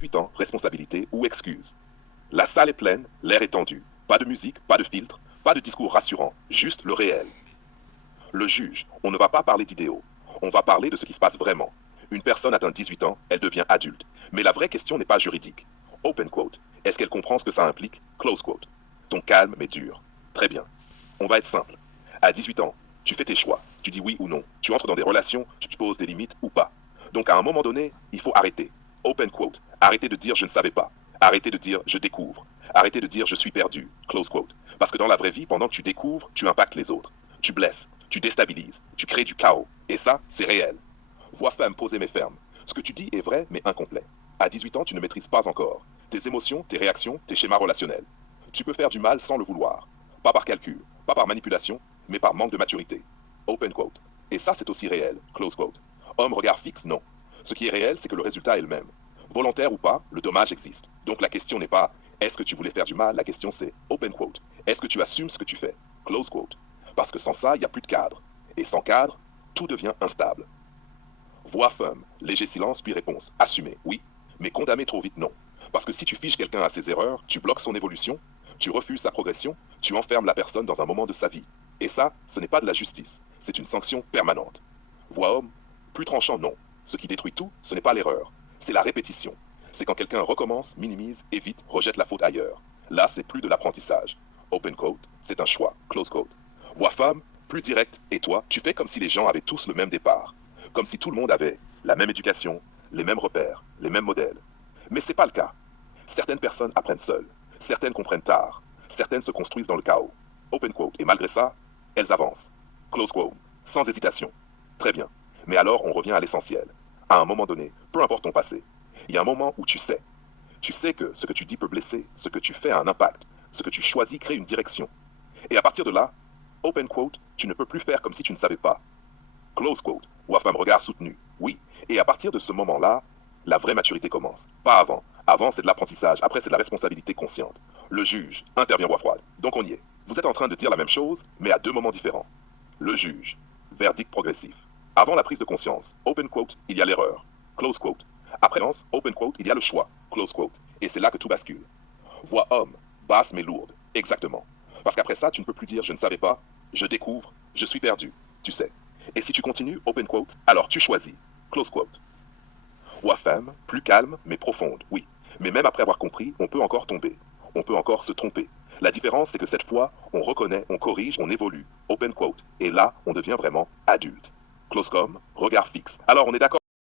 18 ans, responsabilité ou excuse. La salle est pleine, l'air est tendu. Pas de musique, pas de filtre, pas de discours rassurant, juste le réel. Le juge, on ne va pas parler d'idéaux. On va parler de ce qui se passe vraiment. Une personne atteint 18 ans, elle devient adulte. Mais la vraie question n'est pas juridique. Open quote. Est-ce qu'elle comprend ce que ça implique? Close quote. Ton calme mais dur. Très bien. On va être simple. À 18 ans, tu fais tes choix. Tu dis oui ou non. Tu entres dans des relations, tu te poses des limites ou pas. Donc à un moment donné, il faut arrêter. Open quote. Arrêtez de dire je ne savais pas. Arrêtez de dire je découvre. Arrêtez de dire je suis perdu. Close quote. Parce que dans la vraie vie, pendant que tu découvres, tu impactes les autres. Tu blesses, tu déstabilises, tu crées du chaos. Et ça, c'est réel. Voix femme posée mais ferme. Ce que tu dis est vrai mais incomplet. À 18 ans, tu ne maîtrises pas encore tes émotions, tes réactions, tes schémas relationnels. Tu peux faire du mal sans le vouloir. Pas par calcul, pas par manipulation, mais par manque de maturité. Open quote. Et ça, c'est aussi réel. Close quote. Homme, regard fixe, non. Ce qui est réel, c'est que le résultat est le même. Volontaire ou pas, le dommage existe. Donc la question n'est pas est-ce que tu voulais faire du mal, la question c'est open quote. Est-ce que tu assumes ce que tu fais? Close quote. Parce que sans ça, il n'y a plus de cadre. Et sans cadre, tout devient instable. Voix ferme, léger silence, puis réponse. Assumer, oui, mais condamner trop vite, non. Parce que si tu figes quelqu'un à ses erreurs, tu bloques son évolution, tu refuses sa progression, tu enfermes la personne dans un moment de sa vie. Et ça, ce n'est pas de la justice, c'est une sanction permanente. Voix homme, plus tranchant, non. Ce qui détruit tout, ce n'est pas l'erreur, c'est la répétition. C'est quand quelqu'un recommence, minimise, évite, rejette la faute ailleurs. Là, c'est plus de l'apprentissage. Open quote, c'est un choix. Close quote. Voix femme, plus direct, et toi, tu fais comme si les gens avaient tous le même départ. Comme si tout le monde avait la même éducation, les mêmes repères, les mêmes modèles. Mais ce n'est pas le cas. Certaines personnes apprennent seules, certaines comprennent tard, certaines se construisent dans le chaos. Open quote. Et malgré ça, elles avancent. Close quote. Sans hésitation. Très bien. Mais alors, on revient à l'essentiel. À un moment donné, peu importe ton passé, il y a un moment où tu sais. Tu sais que ce que tu dis peut blesser, ce que tu fais a un impact, ce que tu choisis crée une direction. Et à partir de là, open quote, tu ne peux plus faire comme si tu ne savais pas. Close quote. Ou à femme regard soutenu. Oui. Et à partir de ce moment-là, la vraie maturité commence. Pas avant. Avant, c'est de l'apprentissage. Après, c'est de la responsabilité consciente. Le juge intervient voix froide. Donc on y est. Vous êtes en train de dire la même chose, mais à deux moments différents. Le juge. Verdict progressif. Avant la prise de conscience, open quote, il y a l'erreur. Close quote. Après, open quote, il y a le choix. Close quote. Et c'est là que tout bascule. Voix homme, basse mais lourde. Exactement. Parce qu'après ça, tu ne peux plus dire je ne savais pas, je découvre, je suis perdu. Tu sais. Et si tu continues, open quote, alors tu choisis. Close quote. Voix femme, plus calme mais profonde, oui. Mais même après avoir compris, on peut encore tomber. On peut encore se tromper. La différence, c'est que cette fois, on reconnaît, on corrige, on évolue. Open quote. Et là, on devient vraiment adulte. Close com, regard fixe. Alors, on est d'accord?